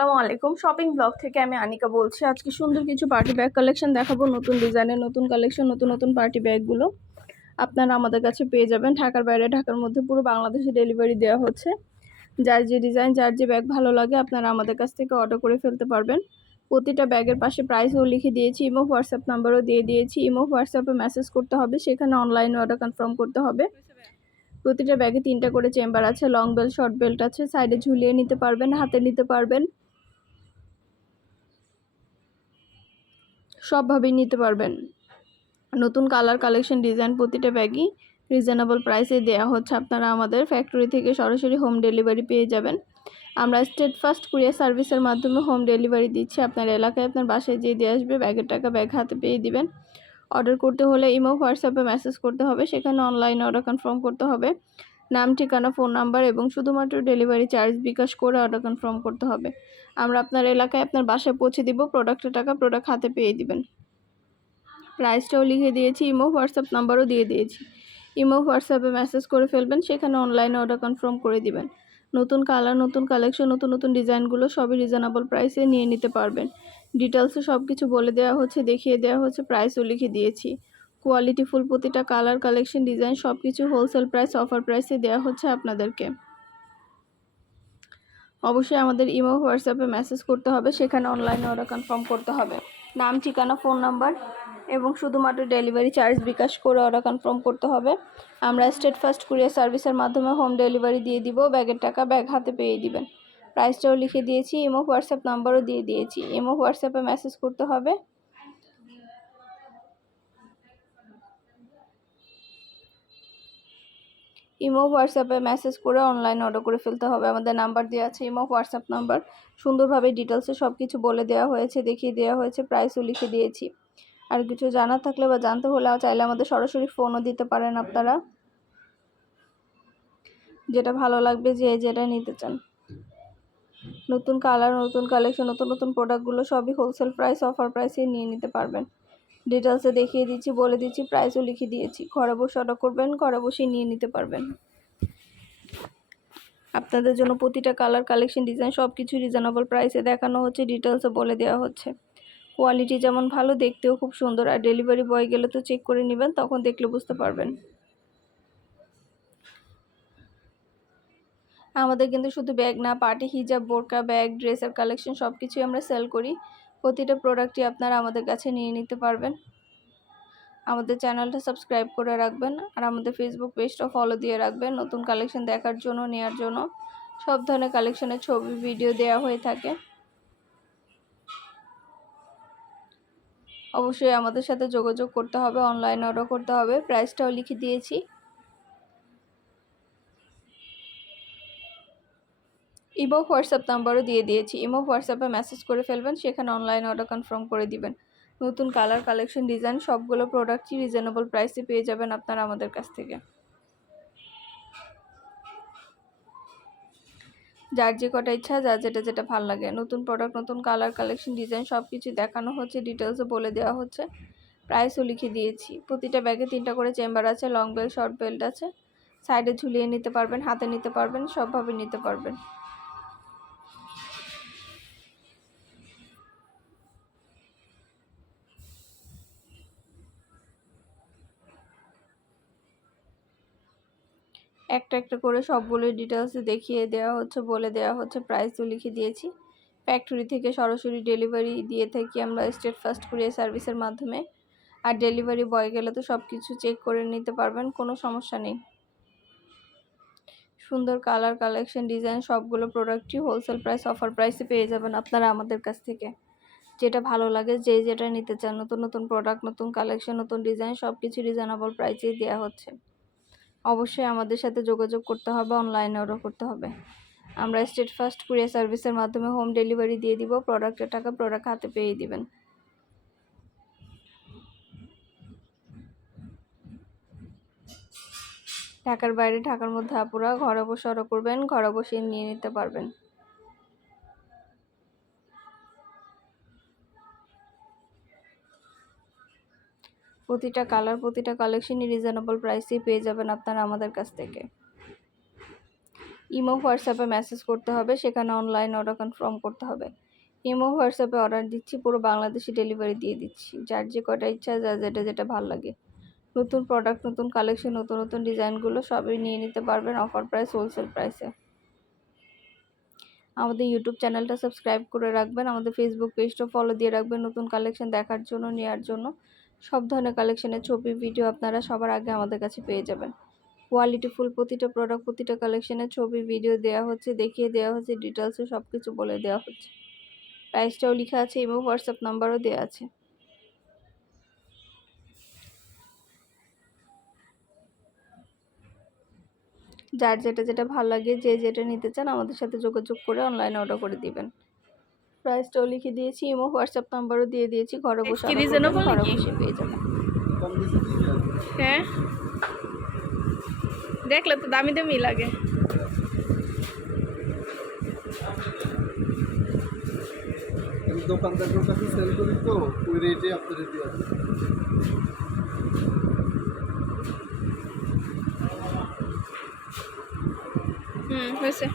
আসসালামু আলাইকুম। Shopping blog থেকে আমি আনিকা বলছি। আজকে সুন্দর কিছু পার্টি ব্যাগ কালেকশন দেখাবো, নতুন ডিজাইনের নতুন কালেকশন, নতুন নতুন পার্টি ব্যাগগুলো আপনারা আমাদের কাছে পেয়ে যাবেন। ঢাকার বাইরে, ঢাকার মধ্যে পুরো বাংলাদেশে ডেলিভারি দেওয়া হচ্ছে। যার যে ডিজাইন, যার যে ব্যাগ ভালো লাগে আপনারা আমাদের কাছ থেকে অর্ডার করে ফেলতে পারবেন। প্রতিটা ব্যাগের পাশে প্রাইসও লিখে দিয়েছি, ইমো হোয়াটসঅ্যাপ নাম্বারও দিয়ে দিয়েছি। ইমো হোয়াটসঅ্যাপে মেসেজ করতে হবে, সেখানে অনলাইনে অর্ডার কনফার্ম করতে হবে। প্রতিটা ব্যাগে 3টা করে চেম্বার আছে, লং বেল্ট, শর্ট বেল্ট আছে, সাইডে ঝুলিয়ে নিতে পারবেন, হাতে নিতে পারবেন, সবভাবেই নিতে পারবেন। নতুন কালার কালেকশন ডিজাইন প্রতিটা ব্যাগই রিজনেবল প্রাইসে দেওয়া হচ্ছে। আপনারা আমাদের ফ্যাক্টরি থেকে সরাসরি হোম ডেলিভারি পেয়ে যাবেন। আমরা স্টেট ফার্স্ট কুরিয়ার সার্ভিসের মাধ্যমে হোম ডেলিভারি দিচ্ছি। আপনার এলাকায় আপনার বাসায় যেয়ে দিয়ে আসবে, ব্যাগের টাকা ব্যাগ হাতে পেয়ে দিবেন। অর্ডার করতে হলে ইমো হোয়াটসঅ্যাপে মেসেজ করতে হবে, সেখানে অনলাইনে অর্ডার কনফার্ম করতে হবে। নাম, ঠিকানা, ফোন নাম্বার এবং শুধুমাত্র ডেলিভারি চার্জ বিকাশ করে অর্ডার কনফার্ম করতে হবে। আমরা আপনার এলাকায় আপনার বাসায় পৌঁছে দিব, প্রোডাক্টের টাকা প্রোডাক্ট হাতে পেয়ে দিবেন। প্রাইসটাও লিখে দিয়েছি, ইমো হোয়াটসঅ্যাপ নাম্বারও দিয়ে দিয়েছি। ইমো হোয়াটসঅ্যাপে মেসেজ করে ফেলবেন, সেখানে অনলাইনে অর্ডার কনফার্ম করে দিবেন। নতুন কালার, নতুন কালেকশন, নতুন নতুন ডিজাইনগুলো সবই রিজনেবল প্রাইসে নিয়ে নিতে পারবেন। ডিটেলসে সব কিছু বলে দেওয়া হচ্ছে, দেখিয়ে দেওয়া হচ্ছে, প্রাইসও লিখে দিয়েছি। কোয়ালিটি ফুল প্রতিটা কালার, কালেকশন, ডিজাইন সব কিছু হোলসেল প্রাইস, অফার প্রাইসে দেওয়া হচ্ছে আপনাদেরকে। অবশ্যই আমাদের ইমো হোয়াটসঅ্যাপে মেসেজ করতে হবে, সেখানে অনলাইনে অর্ডার কনফার্ম করতে হবে। নাম, ঠিকানা, ফোন নাম্বার এবং শুধুমাত্র ডেলিভারি চার্জ বিকাশ করে অর্ডার কনফার্ম করতে হবে। আমরা স্টেট ফার্স্ট কুরিয়ার সার্ভিসের মাধ্যমে হোম ডেলিভারি দিয়ে দিব। ব্যাগের টাকা ব্যাগ হাতে পেয়ে দিবেন। প্রাইসটাও লিখে দিয়েছি, ইমো হোয়াটসঅ্যাপ নাম্বারও দিয়ে দিয়েছি। ইমো হোয়াটসঅ্যাপে মেসেজ করতে হবে, ইমো হোয়াটসঅ্যাপে মেসেজ করে অনলাইন অর্ডার করে ফেলতে হবে। আমাদের নাম্বার দেওয়া আছে, ইমো হোয়াটসঅ্যাপ নাম্বার। সুন্দরভাবে ডিটেলসে সব কিছু বলে দেওয়া হয়েছে, দেখিয়ে দেওয়া হয়েছে, প্রাইসও লিখে দিয়েছি। আর কিছু জানার থাকলে বা জানতে হলে চাইলে আমাদের সরাসরি ফোনও দিতে পারেন আপনারা, যেটা ভালো লাগবে, যে যেটা নিতে চান। নতুন কালার, নতুন কালেকশন, নতুন নতুন প্রোডাক্টগুলো সবই হোলসেল প্রাইস, অফার প্রাইসে নিয়ে নিতে পারবেন। ডিটেলসে দেখিয়ে দিচ্ছি, বলে দিচ্ছি, প্রাইসও লিখে দিয়েছি। ঘরে বসে অর্ডার করবেন, ঘরে বসেই নিয়ে নিতে পারবেন। আপনাদের জন্য প্রতিটা কালার, কালেকশন, ডিজাইন সব কিছু রিজনেবল প্রাইসে দেখানো হচ্ছে, ডিটেলসে বলে দেওয়া হচ্ছে। কোয়ালিটি যেমন ভালো, দেখতেও খুব সুন্দর। আর ডেলিভারি বয় গেলে তো চেক করে নেবেন, তখন দেখলে বুঝতে পারবেন। আমাদের কিন্তু শুধু ব্যাগ না, পার্টি, হিজাব, বোরকা, ব্যাগ, ড্রেসের কালেকশন সব কিছুই আমরা সেল করি। প্রতিটা প্রোডাক্টই আপনারা আমাদের কাছে নিয়ে নিতে পারবেন। আমাদের চ্যানেলটা সাবস্ক্রাইব করে রাখবেন, আর আমাদের ফেসবুক পেজটা ফলো দিয়ে রাখবেন নতুন কালেকশন দেখার জন্য, নেওয়ার জন্য। সব ধরনের কালেকশনের ছবি, ভিডিও দেওয়া হয়ে থাকে। অবশ্যই আমাদের সাথে যোগাযোগ করতে হবে, অনলাইনে অর্ডার করতে হবে। প্রাইসটাও লিখে দিয়েছি। ইমো হোয়াটসঅ্যাপ নাম্বারও দিয়ে দিয়েছি। ইমো হোয়াটসঅ্যাপে মেসেজ করে ফেলবেন, সেখানে অনলাইন অর্ডার কনফার্ম করে দিবেন। নতুন কালার, কালেকশন, ডিজাইন সবগুলো প্রোডাক্টই রিজনেবল প্রাইসে পেয়ে যাবেন আপনারা আমাদের কাছ থেকে। যার যে কটা ইচ্ছা, যার যেটা যেটা ভালো লাগে, নতুন প্রোডাক্ট, নতুন কালার, কালেকশন, ডিজাইন সব কিছু দেখানো হচ্ছে, ডিটেলসে বলে দেওয়া হচ্ছে, প্রাইসও লিখে দিয়েছি। প্রতিটা ব্যাগে 3টা করে চেম্বার আছে, লং বেল্ট, শর্ট বেল্ট আছে, সাইডে ঝুলিয়ে নিতে পারবেন, হাতে নিতে পারবেন, সবভাবে নিতে পারবেন। একটা একটা করে সবগুলোই ডিটেলসে দেখিয়ে দেওয়া হচ্ছে, বলে দেওয়া হচ্ছে, প্রাইসও লিখে দিয়েছি। ফ্যাক্টরি থেকে সরাসরি ডেলিভারি দিয়ে থাকি আমরা স্টেট ফার্স্ট কুরিয়ার সার্ভিসের মাধ্যমে। আর ডেলিভারি বয় গেলে তো সব কিছু চেক করে নিতে পারবেন, কোনো সমস্যা নেই। সুন্দর কালার, কালেকশন, ডিজাইন সবগুলো প্রোডাক্টই হোলসেল প্রাইস, অফার প্রাইসে পেয়ে যাবেন আপনারা আমাদের কাছ থেকে। যেটা ভালো লাগে, যে যেটা নিতে চান, নতুন নতুন প্রোডাক্ট, নতুন কালেকশন, নতুন ডিজাইন সব কিছু রিজনেবল প্রাইসেই দেওয়া হচ্ছে। অবশ্যই আমাদের সাথে যোগাযোগ করতে হবে, অনলাইনে অর্ডার করতে হবে। আমরা স্টেট ফার্স্ট কুরিয়ার সার্ভিসের মাধ্যমে হোম ডেলিভারি দিয়ে দিব। প্রোডাক্টের টাকা প্রোডাক্ট হাতে পেয়ে দিবেন। ঢাকার বাইরে, ঢাকার মধ্যে আপুরা ঘরে বসে অর্ডার করবেন, ঘরে বসে নিয়ে নিতে পারবেন। প্রতিটা কালার, প্রতিটা কালেকশনই রিজনেবল প্রাইসেই পেয়ে যাবেন আপনারা আমাদের কাছ থেকে। ইমো হোয়াটসঅ্যাপে মেসেজ করতে হবে, সেখানে অনলাইন অর্ডার কনফার্ম করতে হবে। ইমো হোয়াটসঅ্যাপে অর্ডার দিচ্ছি, পুরো বাংলাদেশে ডেলিভারি দিয়ে দিচ্ছি। যার যে কটা ইচ্ছা, যার যেটা ভালো লাগে, নতুন প্রোডাক্ট, নতুন কালেকশন, নতুন নতুন ডিজাইনগুলো সবই নিয়ে নিতে পারবেন অফার প্রাইস, হোলসেল প্রাইসে। আমাদের ইউটিউব চ্যানেলটা সাবস্ক্রাইব করে রাখবেন, আমাদের ফেসবুক পেজটা ফলো দিয়ে রাখবেন নতুন কালেকশন দেখার জন্য, নেওয়ার জন্য। সব ধরনের কালেকশনের ছবি, ভিডিও আপনারা সবার আগে আমাদের কাছে পেয়ে যাবেন। কোয়ালিটিফুল প্রতিটা প্রোডাক্ট, প্রতিটা কালেকশনের ছবি, ভিডিও দেওয়া হচ্ছে, দেখিয়ে দেওয়া হচ্ছে, ডিটেলসে সব কিছু বলে দেওয়া হচ্ছে। প্রাইসটাও লেখা আছে এবং হোয়াটসঅ্যাপ নাম্বারও দেওয়া আছে। যার যেটা ভালো লাগে, যে যেটা নিতে চান আমাদের সাথে যোগাযোগ করে অনলাইনে অর্ডার করে দিবেন। প্রাইসটাও লিখে দিয়েছি, এবং হোয়াটসঅ্যাপ নাম্বারও দিয়ে দিয়েছি। ঘরে বসে ঘরে বসে পেয়ে যাবেন। হ্যাঁ, দেখলে তো দামি দামি লাগে। দোকানদারের কাছে সেল করি তো ওই রেটে আপনাদের দিয়ে হয়েছে।